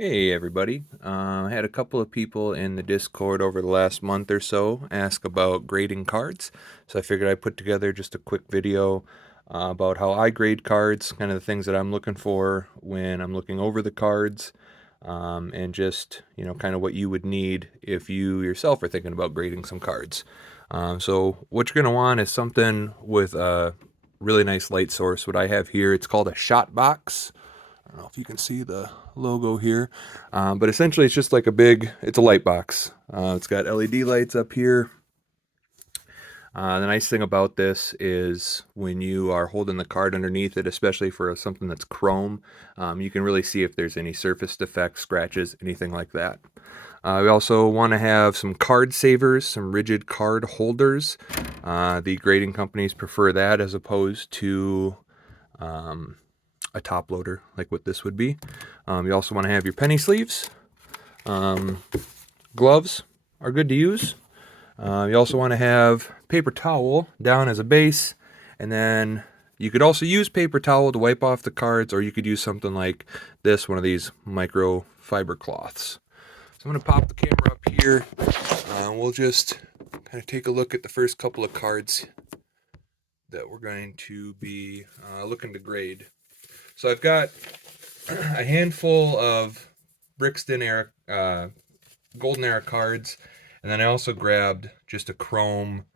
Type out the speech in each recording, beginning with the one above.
Hey everybody. I had a couple of people in the Discord over the last month or so ask about grading cards. So I figured I'd put together just a quick video about how I grade cards, kind of the things that I'm looking for when I'm looking over the cards, and just, kind of what you would need if you yourself are thinking about grading some cards. So what you're going to want is something with a really nice light source. What I have here, it's called a shot box. I don't know if you can see the logo here, but essentially it's just like it's a light box. It's got LED lights up here. The nice thing about this is when you are holding the card underneath it, especially for something that's chrome, you can really see if there's any surface defects, scratches, anything like that. We also want to have some card savers, some rigid card holders. The grading companies prefer that as opposed to um, a top loader like what this would be. You also want to have your penny sleeves. Um, Gloves are good to use. You also want to have paper towel down as a base, and then you could also use paper towel to wipe off the cards, or you could use something like this, one of these microfiber cloths. So I'm going to pop the camera up here. We'll just kind of take a look at the first couple of cards that we're going to be looking to grade. So I've got a handful of Brixton era, Golden Era cards, and then I also grabbed just a chrome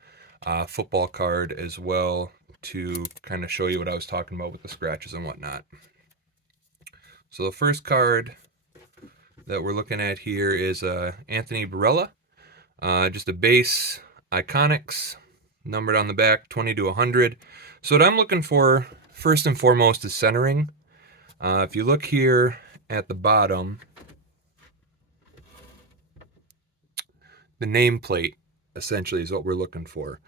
football card as well to kind of show you what I was talking about with the scratches and whatnot. So the first card that we're looking at here is Anthony Barella, just a base Iconics, numbered on the back 20 to 100. So what I'm looking for first and foremost is centering. If you look here at the bottom, the nameplate essentially is what we're looking for.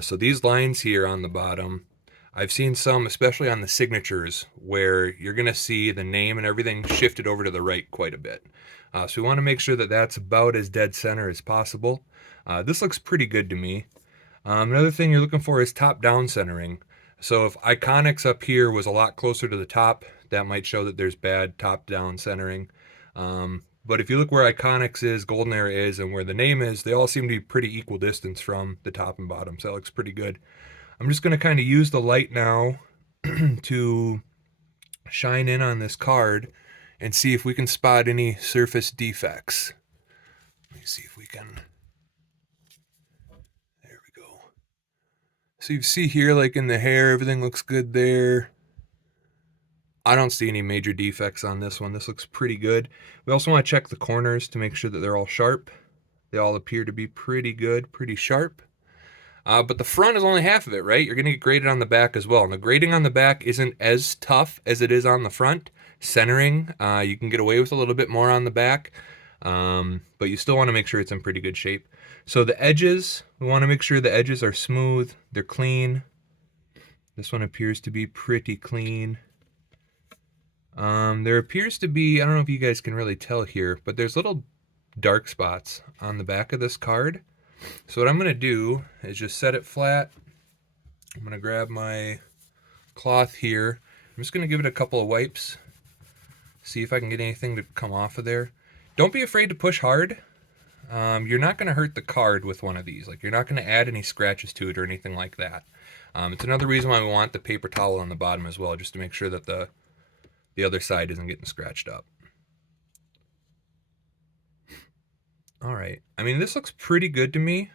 So these lines here on the bottom, I've seen some, especially on the signatures, where you're going to see the name and everything shifted over to the right quite a bit. So we want to make sure that that's about as dead center as possible. This looks pretty good to me. Another thing you're looking for is top-down centering. So if Iconics up here was a lot closer to the top, that might show that there's bad top-down centering. But if you look where Iconics is, Golden Era is, and where the name is, they all seem to be pretty equal distance from the top and bottom. So that looks pretty good. I'm just going to kind of use the light now to shine in on this card and see if we can spot any surface defects. Let me see if we can. There we go. So you see here, like in the hair, everything looks good there. I don't see any major defects on this one. This looks pretty good. We also want to check the corners to make sure that they're all sharp. They all appear to be pretty good, pretty sharp. But the front is only half of it, right? You're going to get graded on the back as well. And the grading on the back isn't as tough as it is on the front. Centering, you can get away with a little bit more on the back, but you still want to make sure it's in pretty good shape. So the edges, we want to make sure the edges are smooth, they're clean. This one appears to be pretty clean. There appears to be, I don't know if you guys can really tell here, but there's little dark spots on the back of this card. So what I'm going to do is just set it flat. I'm going to grab my cloth here. I'm just going to give it a couple of wipes. See if I can get anything to come off of there. Don't be afraid to push hard. You're not going to hurt the card with one of these. Like, you're not going to add any scratches to it or anything like that. It's another reason why we want the paper towel on the bottom as well, just to make sure that the other side isn't getting scratched up. All right. I mean, this looks pretty good to me.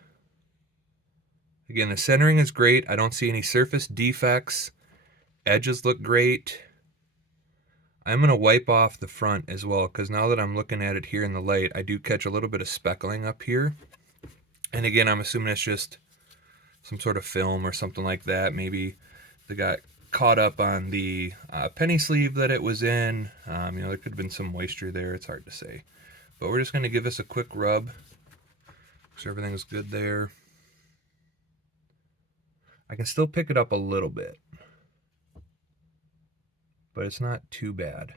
Again, the centering is great. I don't see any surface defects. Edges look great. I'm going to wipe off the front as well, because now that I'm looking at it here in the light, I do catch a little bit of speckling up here. And again, I'm assuming it's just some sort of film or something like that. Maybe they got caught up on the penny sleeve that it was in. There could have been some moisture there. It's hard to say. But we're just going to give this a quick rub, so everything's good there. I can still pick it up a little bit, but it's not too bad.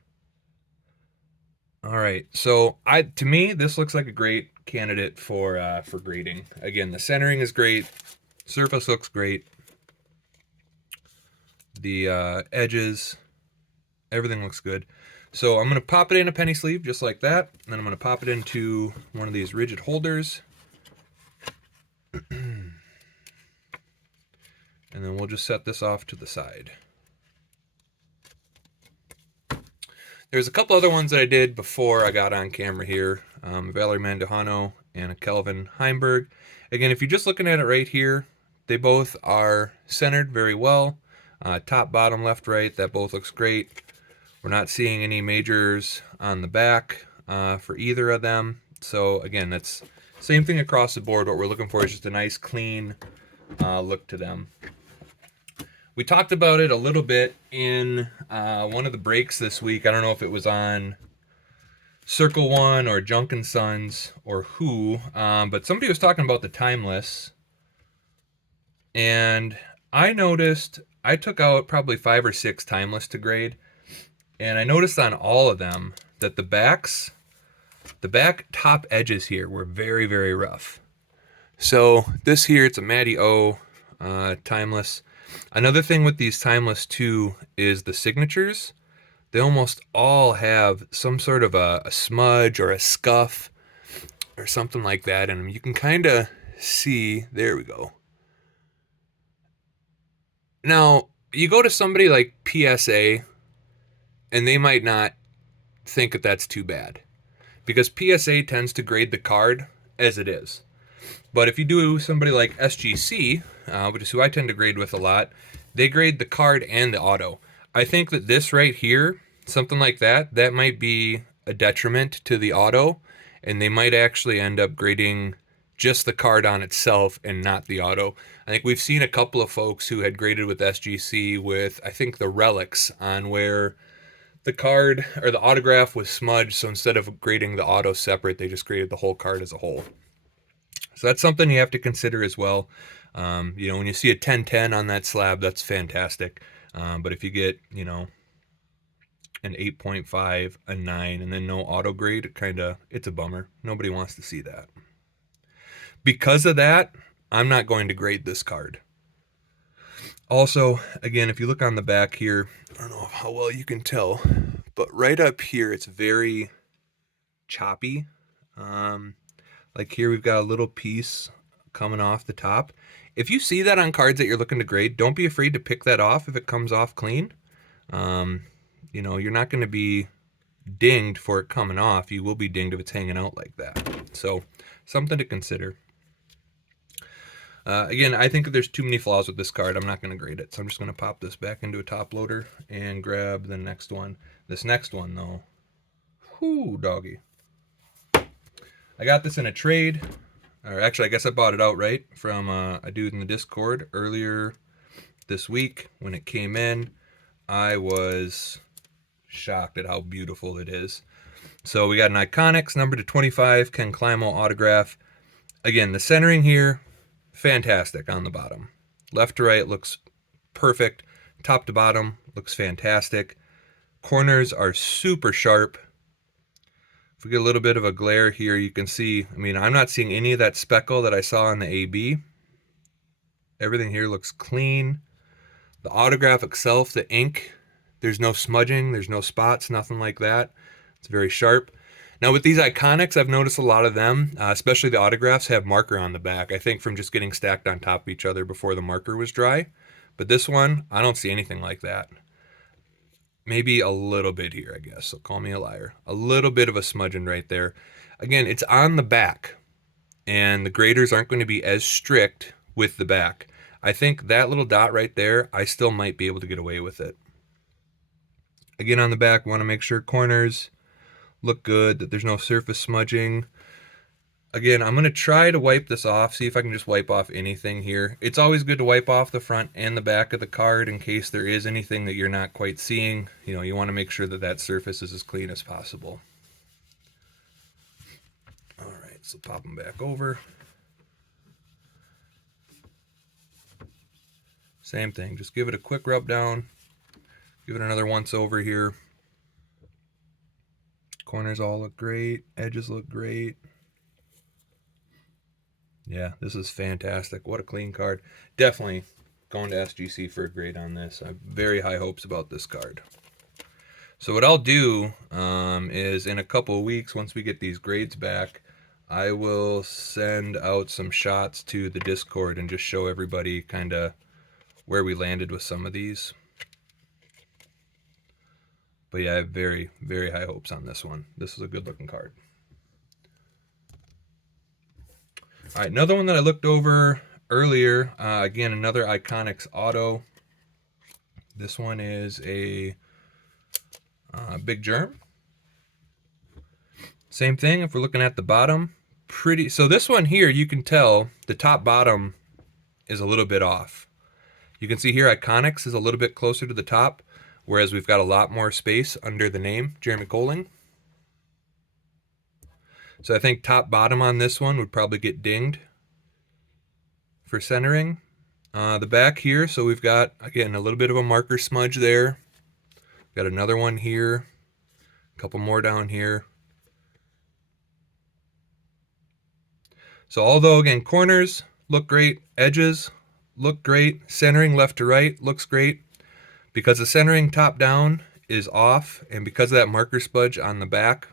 All right, so to me, this looks like a great candidate for grading. Again, the centering is great, surface looks great, the edges, everything looks good. So I'm going to pop it in a penny sleeve just like that. And then I'm going to pop it into one of these rigid holders. And then we'll just set this off to the side. There's a couple other ones that I did before I got on camera here. Valerie Mandujano and a Kelvin Heimberg. Again, if you're just looking at it right here, they both are centered very well. Top, bottom, left, right, that both looks great. We're not seeing any majors on the back for either of them. So again, that's same thing across the board. What we're looking for is just a nice clean look to them. We talked about it a little bit in one of the breaks this week. I don't know if it was on Circle One or Junk and Sons or who, but somebody was talking about the timeless. And I noticed, I took out probably 5 or 6 timeless to grade. And I noticed on all of them that the back top edges here were very, very rough. So this here, it's a Matty O timeless. Another thing with these timeless too is the signatures. They almost all have some sort of a smudge or a scuff or something like that in them. You can kind of see, there we go. Now, you go to somebody like PSA, and they might not think that that's too bad, because PSA tends to grade the card as it is. But if you do somebody like SGC, which is who I tend to grade with a lot, they grade the card and the auto. I think that this right here, something like that, that might be a detriment to the auto, and they might actually end up grading just the card on itself and not the auto. I think we've seen a couple of folks who had graded with SGC with, I think, the relics on where the card or the autograph was smudged, so instead of grading the auto separate, they just graded the whole card as a whole. So that's something you have to consider as well. When you see a 10-10 on that slab, that's fantastic. But if you get, an 8.5, a 9, and then no auto grade, it's a bummer. Nobody wants to see that. Because of that, I'm not going to grade this card. Also, again, if you look on the back here, I don't know how well you can tell, but right up here, it's very choppy. Like here, we've got a little piece coming off the top. If you see that on cards that you're looking to grade, don't be afraid to pick that off if it comes off clean. You're not going to be dinged for it coming off. You will be dinged if it's hanging out like that. So, something to consider. Again, I think that there's too many flaws with this card. I'm not going to grade it. So I'm just going to pop this back into a top loader and grab the next one. This next one, though, whoo, doggy. I got this in a trade. Or actually, I guess I bought it outright from a dude in the Discord earlier this week. When it came in, I was shocked at how beautiful it is. So we got an Iconics number to 25 Ken Climo autograph. Again, the centering here, fantastic on the bottom. Left to right looks perfect. Top to bottom looks fantastic. Corners are super sharp. If we get a little bit of a glare here, you can see, I'm not seeing any of that speckle that I saw on the AB. Everything here looks clean. The autograph itself, the ink, there's no smudging, there's no spots, nothing like that. It's very sharp. Now with these Iconics, I've noticed a lot of them, especially the autographs, have marker on the back. I think from just getting stacked on top of each other before the marker was dry. But this one, I don't see anything like that. Maybe a little bit here, I guess, so call me a liar. A little bit of a smudging right there. Again, it's on the back, and the graders aren't going to be as strict with the back. I think that little dot right there, I still might be able to get away with it. Again, on the back, want to make sure corners look good, that there's no surface smudging. Again, I'm going to try to wipe this off, see if I can just wipe off anything here. It's always good to wipe off the front and the back of the card in case there is anything that you're not quite seeing. You want to make sure that that surface is as clean as possible. All right, so pop them back over. Same thing, just give it a quick rub down. Give it another once over here. Corners all look great, edges look great. Yeah, this is fantastic. What a clean card. Definitely going to SGC for a grade on this. I have very high hopes about this card. So what I'll do is in a couple of weeks, once we get these grades back, I will send out some shots to the Discord and just show everybody kind of where we landed with some of these. But yeah, I have very, very high hopes on this one. This is a good looking card. All right, another one that I looked over earlier, again, another Iconics auto. This one is a Big Germ. Same thing, if we're looking at the bottom, pretty. So this one here, you can tell the top bottom is a little bit off. You can see here Iconics is a little bit closer to the top, whereas we've got a lot more space under the name, Jeremy Colling. So I think top bottom on this one would probably get dinged for centering. The back here, so we've got, again, a little bit of a marker smudge there. Got another one here, a couple more down here. So although, again, corners look great, edges look great, centering left to right looks great, because the centering top down is off, and because of that marker smudge on the back,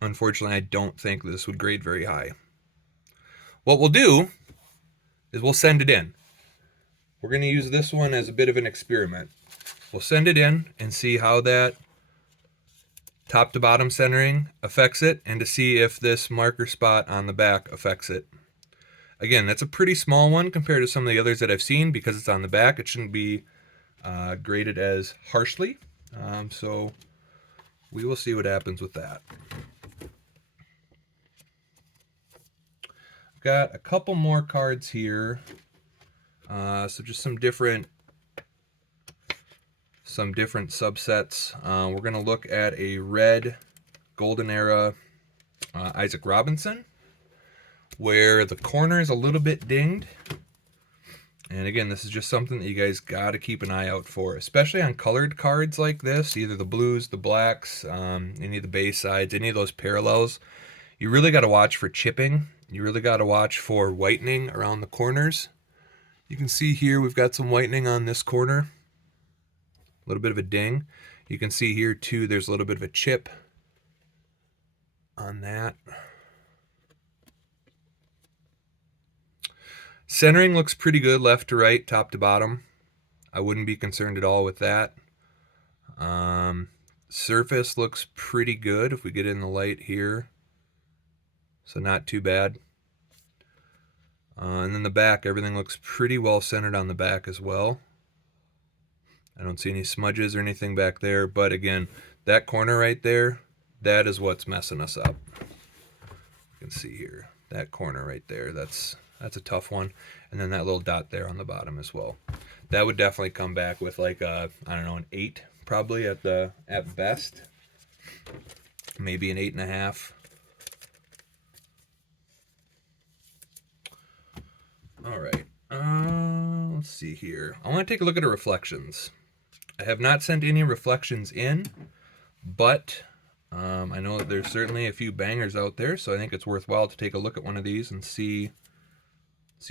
unfortunately, I don't think this would grade very high. What we'll do is we'll send it in. We're going to use this one as a bit of an experiment. We'll send it in and see how that top to bottom centering affects it, and to see if this marker spot on the back affects it. Again, that's a pretty small one compared to some of the others that I've seen. Because it's on the back, it shouldn't be graded as harshly. So we will see what happens with that. I've got a couple more cards here. So just some different subsets. We're going to look at a red Golden Era Isaac Robinson, where the corner is a little bit dinged. And again, this is just something that you guys got to keep an eye out for, especially on colored cards like this, either the blues, the blacks, any of the base sides, any of those parallels. You really got to watch for chipping. You really got to watch for whitening around the corners. You can see here we've got some whitening on this corner, a little bit of a ding. You can see here too there's a little bit of a chip on that. Centering looks pretty good left to right, top to bottom. I wouldn't be concerned at all with that. Surface looks pretty good if we get in the light here, so not too bad. And then the back, everything looks pretty well centered on the back as well. I don't see any smudges or anything back there, but again, that corner right there, that is what's messing us up. You can see here, that corner right there, that's a tough one. And then that little dot there on the bottom as well. That would definitely come back with like a, I don't know, an 8 probably at best. Maybe an 8.5. All right, let's see here. I want to take a look at the reflections. I have not sent any reflections in, but I know that there's certainly a few bangers out there, so I think it's worthwhile to take a look at one of these and see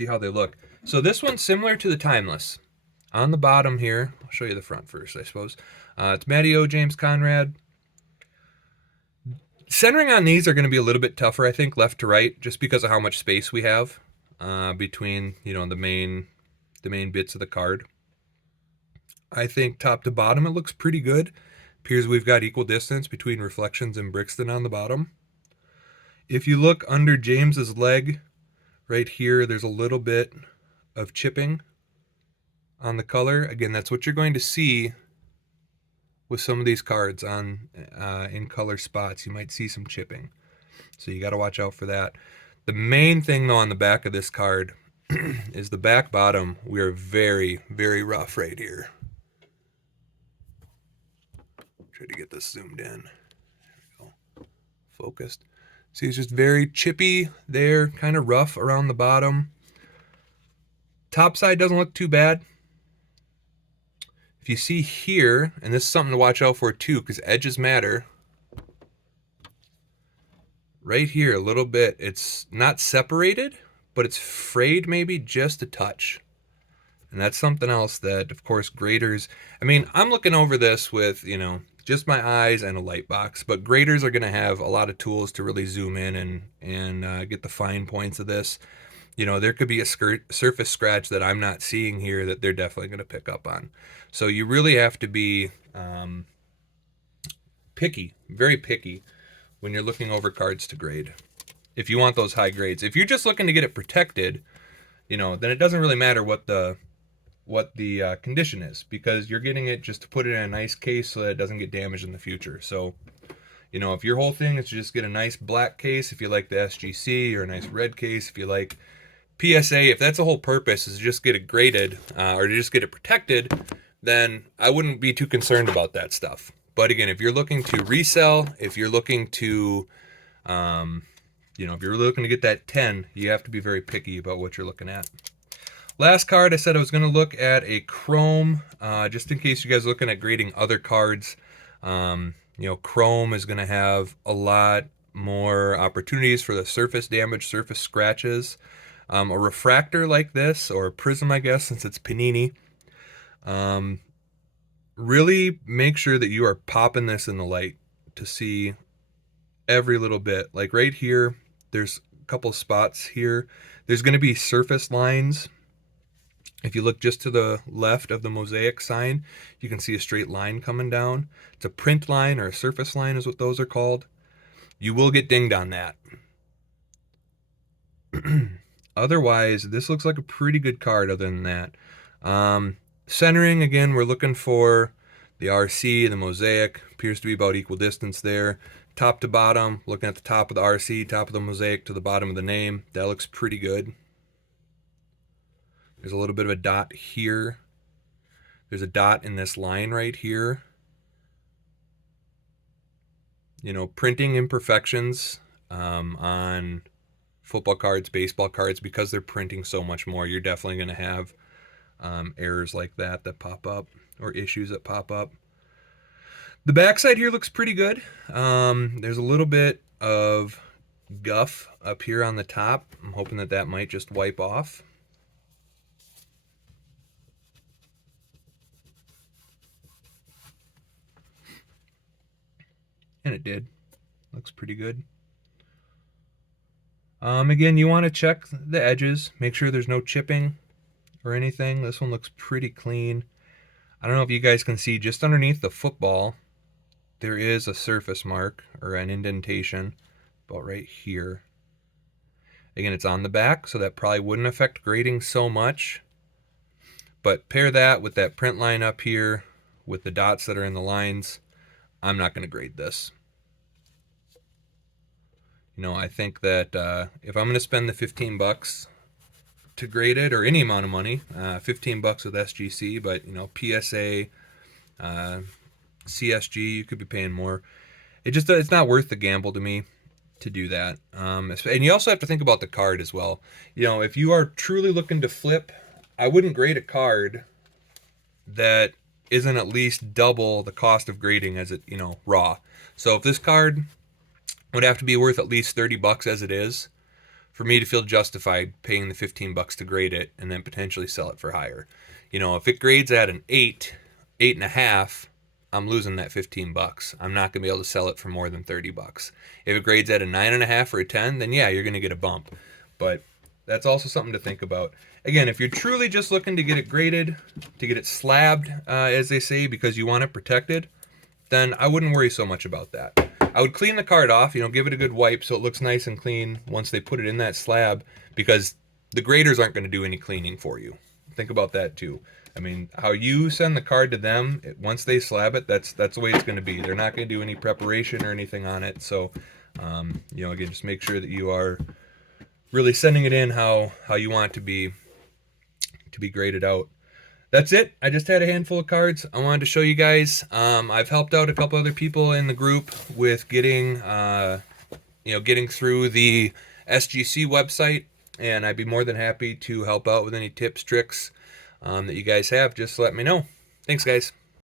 how they look. So this one's similar to the Timeless. On the bottom here, I'll show you the front first, I suppose. It's Matty O, James Conrad. Centering on these are going to be a little bit tougher, I think, left to right, just because of how much space we have between, you know, the main bits of the card. I think top to bottom it looks pretty good. Appears we've got equal distance between Reflections and Brixton on the bottom. If you look under James's leg, right here, there's a little bit of chipping on the color. Again, that's what you're going to see with some of these cards on in color spots. You might see some chipping, so you got to watch out for that. The main thing though on the back of this card is the back bottom. We are very, very rough right here. Try to get this zoomed in. There we go. Focused. See, it's just very chippy there, kind of rough around the bottom. Top side doesn't look too bad. If you see here, and this is something to watch out for too, because edges matter. Right here, a little bit, it's not separated, but it's frayed maybe just a touch. And that's something else that, of course, graders, I mean, I'm looking over this with, you know, just my eyes and a light box. But graders are going to have a lot of tools to really zoom in and get the fine points of this. You know, there could be a surface scratch that I'm not seeing here that they're definitely going to pick up on. So you really have to be picky, very picky, when you're looking over cards to grade. If you want those high grades, if you're just looking to get it protected, you know, then it doesn't really matter what the condition is, because you're getting it just to put it in a nice case so that it doesn't get damaged in the future. So, you know, if your whole thing is to just get a nice black case, if you like the SGC, or a nice red case, if you like PSA, if that's the whole purpose is to just get it graded or to just get it protected, then I wouldn't be too concerned about that stuff. But again, if you're looking to resell, if you're looking to, you know, if you're looking to get that 10, you have to be very picky about what you're looking at. Last card, I said I was going to look at a chrome, just in case you guys are looking at grading other cards. You know, chrome is going to have a lot more opportunities for the surface damage, surface scratches. A refractor like this, or a prism, I guess, since it's Panini, really make sure that you are popping this in the light to see every little bit. Like right here, there's a couple spots here. There's going to be surface lines. If you look just to the left of the mosaic sign, you can see a straight line coming down. It's a print line, or a surface line is what those are called. You will get dinged on that. Otherwise, this looks like a pretty good card other than that. Centering, again, we're looking for the RC, the mosaic, appears to be about equal distance there. Top to bottom, looking at the top of the RC, top of the mosaic to the bottom of the name, that looks pretty good. There's a little bit of a dot here. There's a dot in this line right here. You know, printing imperfections on football cards, baseball cards, because they're printing so much more, you're definitely going to have errors like that pop up, or issues that pop up. The backside here looks pretty good. There's a little bit of guff up here on the top. I'm hoping that that might just wipe off. And it did. Looks pretty good. Again, you want to check the edges, make sure there's no chipping or anything. This one looks pretty clean. I don't know if you guys can see, just underneath the football, there is a surface mark, or an indentation, about right here. Again, it's on the back, so that probably wouldn't affect grading so much. But pair that with that print line up here, with the dots that are in the lines, I'm not going to grade this. You know, I think that if I'm going to spend the 15 bucks to grade it, or any amount of money, 15 bucks with SGC, but you know, PSA, CSG, you could be paying more. It's not worth the gamble to me to do that. And you also have to think about the card as well. You know, if you are truly looking to flip, I wouldn't grade a card that isn't at least double the cost of grading as it, you know, raw. So if this card would have to be worth at least 30 bucks as it is, for me to feel justified paying the 15 bucks to grade it and then potentially sell it for higher. You know, if it grades at an 8, 8.5, I'm losing that 15 bucks. I'm not going to be able to sell it for more than 30 bucks. If it grades at a 9.5 or a 10, then yeah, you're going to get a bump. But that's also something to think about. Again, if you're truly just looking to get it graded, to get it slabbed, as they say, because you want it protected, then I wouldn't worry so much about that. I would clean the card off, you know, give it a good wipe so it looks nice and clean once they put it in that slab, because the graders aren't going to do any cleaning for you. Think about that too. I mean, how you send the card to them, once they slab it, that's the way it's going to be. They're not going to do any preparation or anything on it. So, you know, again, just make sure that you are really sending it in how you want it to be graded out. That's it. I just had a handful of cards I wanted to show you guys. I've helped out a couple other people in the group with getting, you know, getting through the SGC website, and I'd be more than happy to help out with any tips, tricks that you guys have. Just let me know. Thanks, guys.